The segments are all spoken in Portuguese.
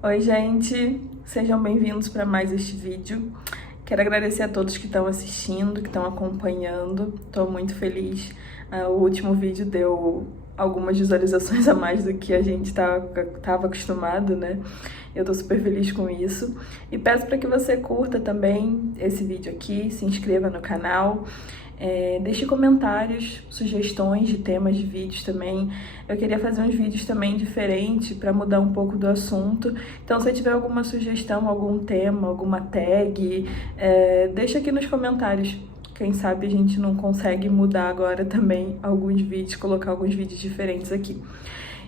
Oi, gente! Sejam bem-vindos para mais este vídeo. Quero agradecer a todos que estão assistindo, que estão acompanhando. Estou muito feliz. O último vídeo deu algumas visualizações a mais do que a gente estava acostumado, né? Eu tô super feliz com isso. E peço para que você curta também esse vídeo aqui, se inscreva no canal. Deixe comentários, sugestões de temas de vídeos também. Eu queria fazer uns vídeos também diferentes para mudar um pouco do assunto. Então, se tiver alguma sugestão, algum tema, alguma tag, deixa aqui nos comentários. Quem sabe a gente não consegue mudar agora também alguns vídeos, colocar alguns vídeos diferentes aqui.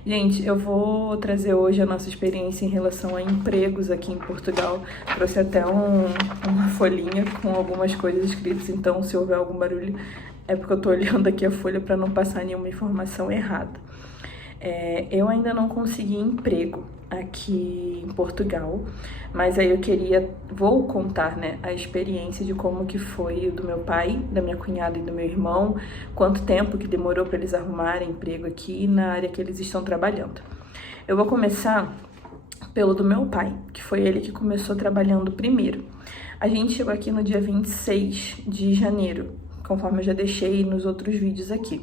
Gente, eu vou trazer hoje a nossa experiência em relação a empregos aqui em Portugal. Trouxe até uma folhinha com algumas coisas escritas, então se houver algum barulho é porque eu tô olhando aqui a folha para não passar nenhuma informação errada. Eu ainda não consegui emprego aqui em Portugal, mas aí vou contar, né, a experiência de como que foi o do meu pai, da minha cunhada e do meu irmão, quanto tempo que demorou para eles arrumarem emprego aqui na área que eles estão trabalhando. Eu vou começar pelo do meu pai, que foi ele que começou trabalhando primeiro. A gente chegou aqui no dia 26 de janeiro, conforme eu já deixei nos outros vídeos aqui.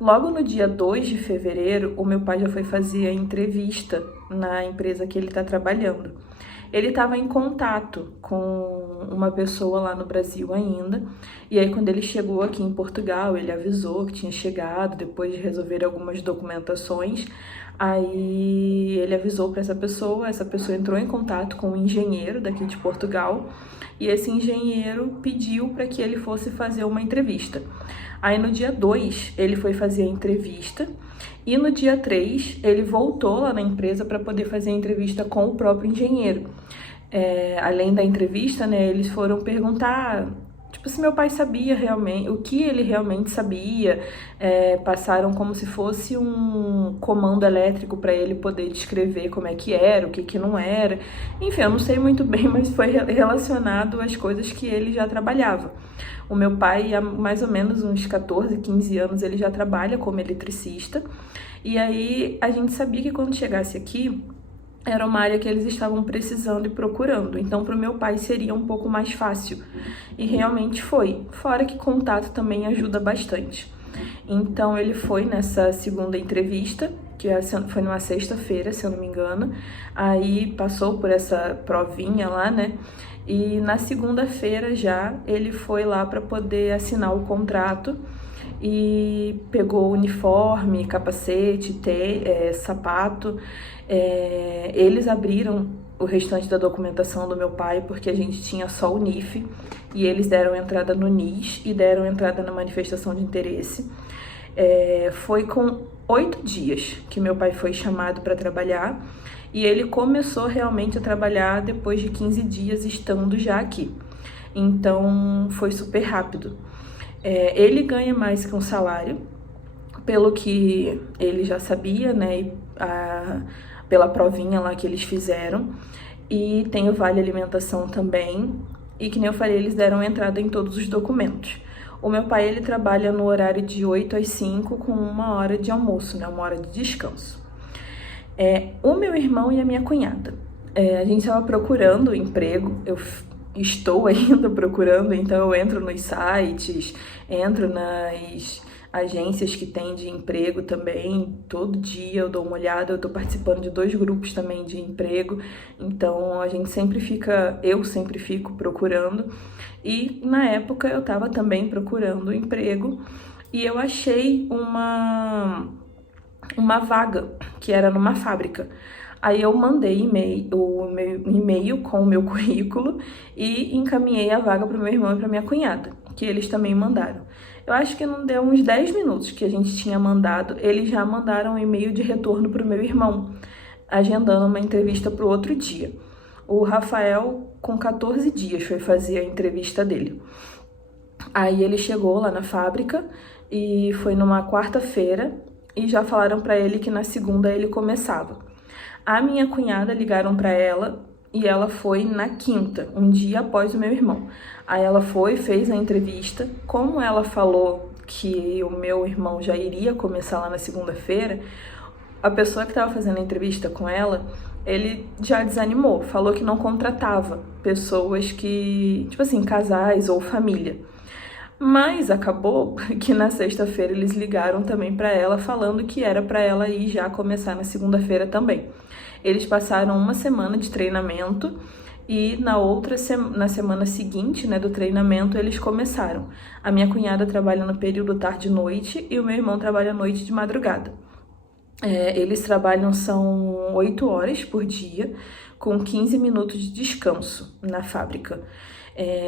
Logo no dia 2 de fevereiro, o meu pai já foi fazer a entrevista na empresa que ele está trabalhando. Ele estava em contato com uma pessoa lá no Brasil ainda, e aí quando ele chegou aqui em Portugal, ele avisou que tinha chegado, depois de resolver algumas documentações, aí ele avisou para essa pessoa entrou em contato com um engenheiro daqui de Portugal, e esse engenheiro pediu para que ele fosse fazer uma entrevista. Aí no dia 2 ele foi fazer a entrevista e no dia 3 ele voltou lá na empresa para poder fazer a entrevista com o próprio engenheiro. Além da entrevista, né, eles foram perguntar, tipo, se meu pai sabia realmente, o que ele realmente sabia, passaram como se fosse um comando elétrico para ele poder descrever como é que era, o que que não era. Enfim, eu não sei muito bem, mas foi relacionado às coisas que ele já trabalhava. O meu pai, há mais ou menos uns 14, 15 anos, ele já trabalha como eletricista. E aí a gente sabia que quando chegasse aqui, era uma área que eles estavam precisando e procurando. Então, para o meu pai seria um pouco mais fácil. E realmente foi. Fora que contato também ajuda bastante. Então, ele foi nessa segunda entrevista, que foi numa sexta-feira, se eu não me engano. Aí passou por essa provinha lá, né? E na segunda-feira já ele foi lá para poder assinar o contrato e pegou uniforme, capacete, sapato. Eles abriram o restante da documentação do meu pai porque a gente tinha só o NIF e eles deram entrada no NIS e deram entrada na manifestação de interesse. Foi com 8 dias que meu pai foi chamado para trabalhar e ele começou realmente a trabalhar depois de 15 dias estando já aqui. Então foi super rápido. Ele ganha mais que um salário, pelo que ele já sabia, né, pela provinha lá que eles fizeram, e tem o vale alimentação também, e que nem eu falei, eles deram entrada em todos os documentos. O meu pai, ele trabalha no horário de 8 às 5 com 1 hora de almoço, né, 1 hora de descanso. O meu irmão e a minha cunhada, a gente estava procurando emprego, eu estou ainda procurando, então eu entro nos sites, entro nas agências que tem de emprego também, todo dia eu dou uma olhada, eu tô participando de 2 grupos também de emprego, então eu sempre fico procurando, e na época eu tava também procurando emprego, e eu achei uma vaga, que era numa fábrica. Aí eu mandei o meu e-mail com o meu currículo e encaminhei a vaga para o meu irmão e para minha cunhada, que eles também mandaram. Eu acho que não deu uns 10 minutos que a gente tinha mandado, eles já mandaram um e-mail de retorno para o meu irmão, agendando uma entrevista para o outro dia. O Rafael, com 14 dias, foi fazer a entrevista dele. Aí ele chegou lá na fábrica e foi numa quarta-feira e já falaram para ele que na segunda ele começava. A minha cunhada ligaram para ela e ela foi na quinta, um dia após o meu irmão. Aí ela foi, fez a entrevista. Como ela falou que o meu irmão já iria começar lá na segunda-feira, a pessoa que estava fazendo a entrevista com ela, ele já desanimou, falou que não contratava pessoas que, tipo assim, casais ou família. Mas acabou que na sexta-feira eles ligaram também para ela, falando que era para ela ir já começar na segunda-feira também. Eles passaram uma semana de treinamento e na semana seguinte, né, do treinamento, eles começaram. A minha cunhada trabalha no período tarde-noite e o meu irmão trabalha à noite de madrugada. Eles trabalham, são 8 horas por dia, com 15 minutos de descanso na fábrica.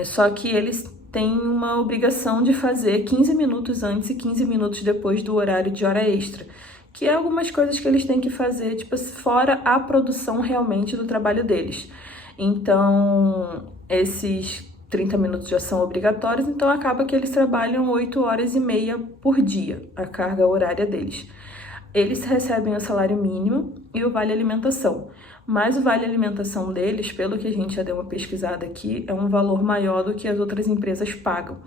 Só que eles têm uma obrigação de fazer 15 minutos antes e 15 minutos depois do horário de hora extra, que é algumas coisas que eles têm que fazer, tipo, fora a produção realmente do trabalho deles. Então, esses 30 minutos já são obrigatórios, então acaba que eles trabalham 8 horas e meia por dia, a carga horária deles. Eles recebem o salário mínimo e o vale alimentação, mas o vale alimentação deles, pelo que a gente já deu uma pesquisada aqui, é um valor maior do que as outras empresas pagam.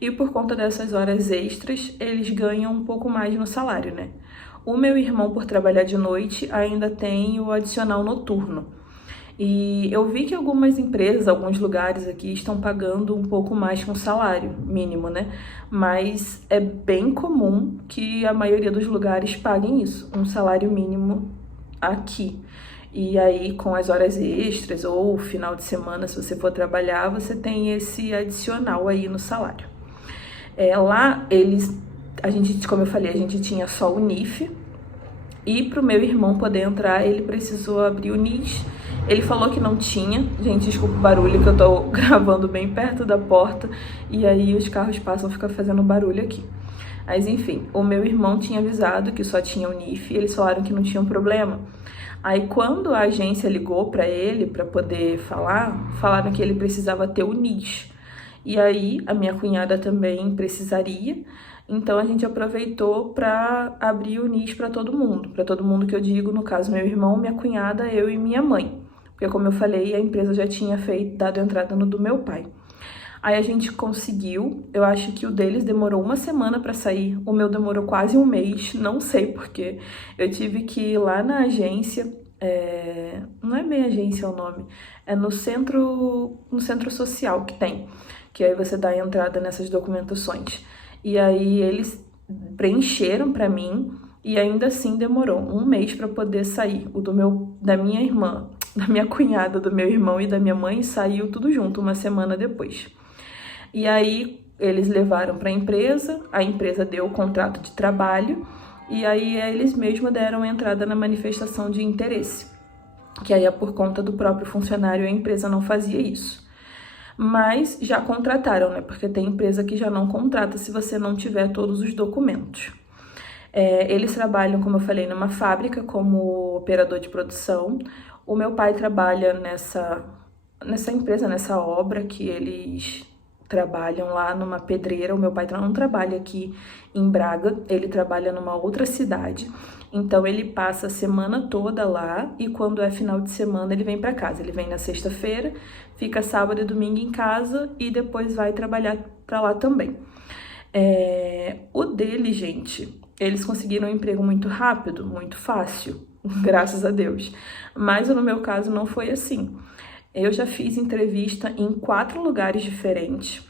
E por conta dessas horas extras, eles ganham um pouco mais no salário, né? O meu irmão, por trabalhar de noite, ainda tem o adicional noturno. E eu vi que algumas empresas, alguns lugares aqui estão pagando um pouco mais com salário mínimo, né? Mas é bem comum que a maioria dos lugares paguem isso, um salário mínimo aqui. E aí, com as horas extras ou final de semana, se você for trabalhar, você tem esse adicional aí no salário. Lá, como eu falei, a gente tinha só o NIF. E para o meu irmão poder entrar, ele precisou abrir o NIS. Ele falou que não tinha. Gente, desculpa o barulho que eu tô gravando bem perto da porta. E aí os carros passam, fica fazendo barulho aqui. Mas enfim, o meu irmão tinha avisado que só tinha o NIF. E eles falaram que não tinha um problema. Aí quando a agência ligou para ele, para poder falar, falaram que ele precisava ter o NIS. E aí a minha cunhada também precisaria. Então a gente aproveitou para abrir o NIS para todo mundo que eu digo, no caso, meu irmão, minha cunhada, eu e minha mãe. Porque como eu falei, a empresa já tinha dado entrada no do meu pai. Aí a gente conseguiu, eu acho que o deles demorou uma semana para sair, o meu demorou quase um mês, não sei porquê. Eu tive que ir lá na agência, não é bem agência o nome, é no centro social que tem, que aí você dá entrada nessas documentações. E aí eles preencheram para mim e ainda assim demorou um mês para poder sair. O da minha irmã, da minha cunhada, do meu irmão e da minha mãe saiu tudo junto uma semana depois. E aí eles levaram para a empresa deu o contrato de trabalho e aí eles mesmos deram entrada na manifestação de interesse, que aí é por conta do próprio funcionário, a empresa não fazia isso. Mas já contrataram, né? Porque tem empresa que já não contrata se você não tiver todos os documentos. Eles trabalham, como eu falei, numa fábrica como operador de produção. O meu pai trabalha nessa empresa, nessa obra que eles trabalham lá numa pedreira. O meu pai não trabalha aqui em Braga, ele trabalha numa outra cidade. Então ele passa a semana toda lá e quando é final de semana ele vem para casa. Ele vem na sexta-feira, fica sábado e domingo em casa e depois vai trabalhar para lá também. O dele, gente, eles conseguiram um emprego muito rápido, muito fácil, graças a Deus. Mas no meu caso não foi assim. Eu já fiz entrevista em 4 lugares diferentes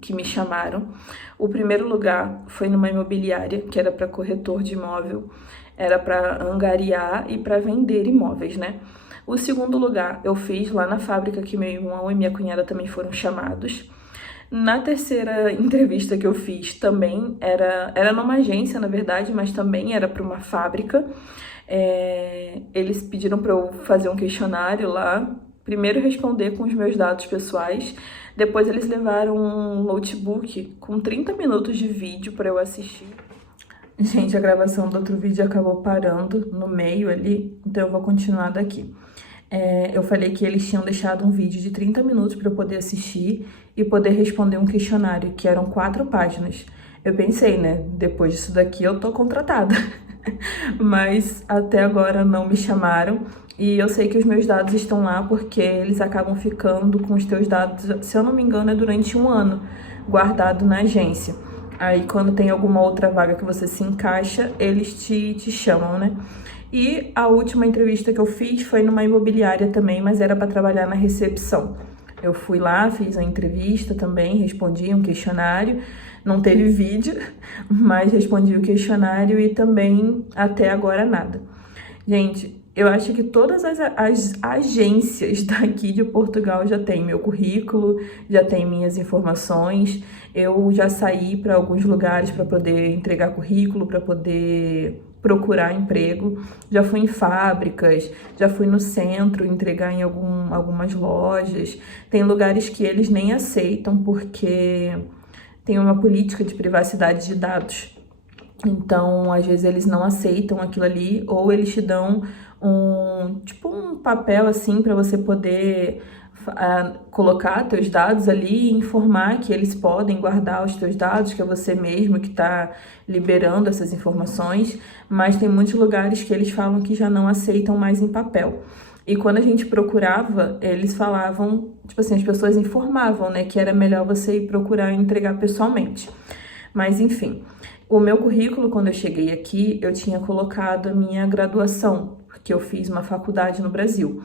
que me chamaram. O primeiro lugar foi numa imobiliária, que era para corretor de imóvel, era para angariar e para vender imóveis, né? O segundo lugar eu fiz lá na fábrica, que meu irmão e minha cunhada também foram chamados. Na terceira entrevista que eu fiz também era numa agência, na verdade, mas também era para uma fábrica. Eles pediram para eu fazer um questionário lá, primeiro responder com os meus dados pessoais, depois eles levaram um notebook com 30 minutos de vídeo para eu assistir. Gente, a gravação do outro vídeo acabou parando no meio ali, então eu vou continuar daqui. Eu falei que eles tinham deixado um vídeo de 30 minutos para eu poder assistir e poder responder um questionário, que eram 4 páginas. Eu pensei, né, depois disso daqui eu tô contratada. Mas até agora não me chamaram e eu sei que os meus dados estão lá porque eles acabam ficando com os teus dados, se eu não me engano, é durante um ano guardado na agência. Aí quando tem alguma outra vaga que você se encaixa, eles te chamam, né? E a última entrevista que eu fiz foi numa imobiliária também, mas era para trabalhar na recepção. Eu fui lá, fiz a entrevista também, respondi um questionário, não teve vídeo, mas respondi o questionário e também até agora nada. Gente, eu acho que todas as agências daqui de Portugal já têm meu currículo, já têm minhas informações. Eu já saí para alguns lugares para poder entregar currículo, para poder procurar emprego. Já fui em fábricas, já fui no centro entregar em algumas lojas. Tem lugares que eles nem aceitam porque tem uma política de privacidade de dados. Então, às vezes eles não aceitam aquilo ali, ou eles te dão um papel assim para você poder colocar teus dados ali e informar que eles podem guardar os teus dados, que é você mesmo que está liberando essas informações, mas tem muitos lugares que eles falam que já não aceitam mais em papel. E quando a gente procurava, eles falavam, tipo assim, as pessoas informavam, né, que era melhor você ir procurar e entregar pessoalmente. Mas enfim, o meu currículo, quando eu cheguei aqui, eu tinha colocado a minha graduação, porque eu fiz uma faculdade no Brasil.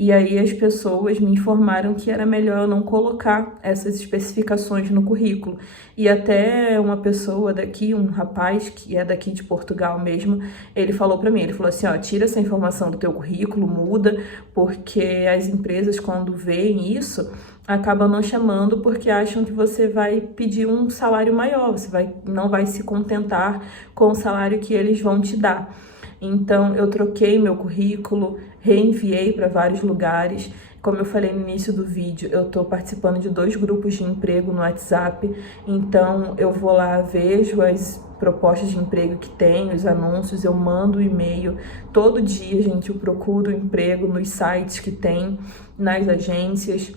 E aí as pessoas me informaram que era melhor eu não colocar essas especificações no currículo. E até uma pessoa daqui, um rapaz que é daqui de Portugal mesmo, ele falou pra mim, ele falou assim, ó, tira essa informação do teu currículo, muda, porque as empresas quando veem isso, acabam não chamando porque acham que você vai pedir um salário maior, você não vai se contentar com o salário que eles vão te dar. Então, eu troquei meu currículo, reenviei para vários lugares. Como eu falei no início do vídeo, eu estou participando de 2 grupos de emprego no WhatsApp. Então, eu vou lá, vejo as propostas de emprego que tem, os anúncios, eu mando e-mail. Todo dia, gente, eu procuro emprego nos sites que tem, nas agências.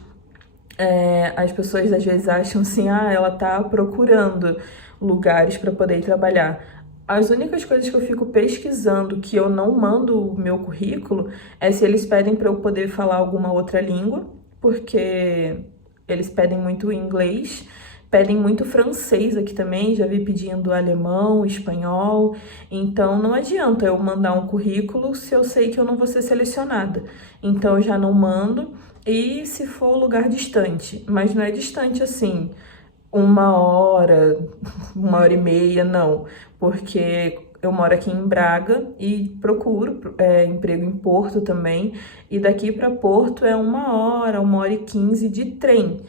As pessoas às vezes acham assim, ela tá procurando lugares para poder trabalhar. As únicas coisas que eu fico pesquisando que eu não mando o meu currículo é se eles pedem para eu poder falar alguma outra língua, porque eles pedem muito inglês, pedem muito francês aqui também, já vi pedindo alemão, espanhol, então não adianta eu mandar um currículo se eu sei que eu não vou ser selecionada. Então eu já não mando, e se for lugar distante, mas não é distante assim, 1 hora, 1 hora e meia, não, porque eu moro aqui em Braga e procuro emprego em Porto também, e daqui para Porto é 1 hora, 1 hora e 15 de trem,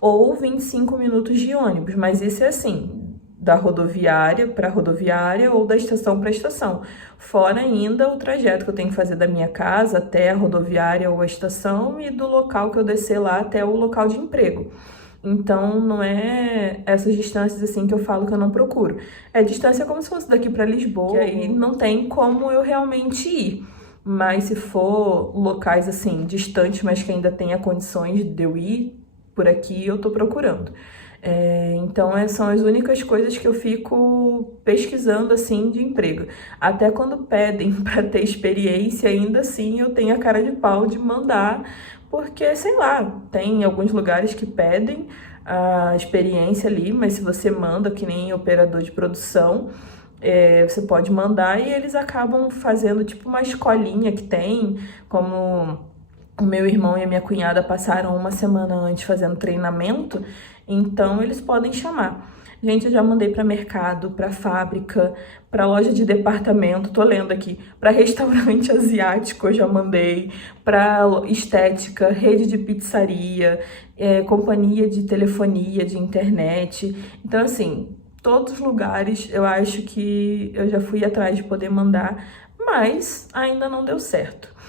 ou 25 minutos de ônibus, mas isso é assim, da rodoviária para rodoviária ou da estação para estação. Fora ainda o trajeto que eu tenho que fazer da minha casa até a rodoviária ou a estação e do local que eu descer lá até o local de emprego. Então, não é essas distâncias assim que eu falo que eu não procuro. É distância como se fosse daqui para Lisboa, que aí não tem como eu realmente ir. Mas se for locais assim, distantes, mas que ainda tenha condições de eu ir por aqui, eu tô procurando. Então, são as únicas coisas que eu fico pesquisando, assim, de emprego. Até quando pedem para ter experiência, ainda assim eu tenho a cara de pau de mandar, porque, sei lá, tem alguns lugares que pedem a experiência ali, mas se você manda, que nem operador de produção, você pode mandar e eles acabam fazendo tipo uma escolinha que tem, como o meu irmão e a minha cunhada passaram 1 semana antes fazendo treinamento, então eles podem chamar. Gente, eu já mandei para mercado, para fábrica, para loja de departamento, tô lendo aqui, para restaurante asiático eu já mandei, para estética, rede de pizzaria, companhia de telefonia, de internet. Então, assim, todos os lugares eu acho que eu já fui atrás de poder mandar, mas ainda não deu certo.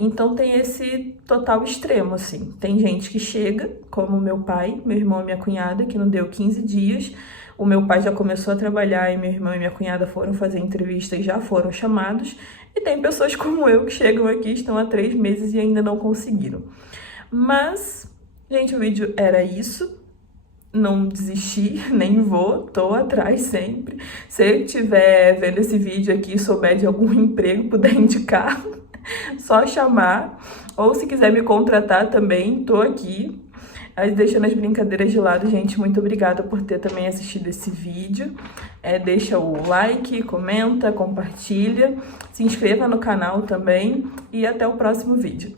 Então tem esse total extremo, assim. Tem gente que chega, como meu pai, meu irmão e minha cunhada, que não deu 15 dias. O meu pai já começou a trabalhar e meu irmão e minha cunhada foram fazer entrevista e já foram chamados. E tem pessoas como eu que chegam aqui, estão há 3 meses e ainda não conseguiram. Mas, gente, o vídeo era isso. Não desisti, nem vou, tô atrás sempre. Se estiver vendo esse vídeo aqui e souber de algum emprego, puder indicar, só chamar. Ou se quiser me contratar também, tô aqui. Mas deixando as brincadeiras de lado, gente, muito obrigada por ter também assistido esse vídeo. Deixa o like, comenta, compartilha, se inscreva no canal também e até o próximo vídeo.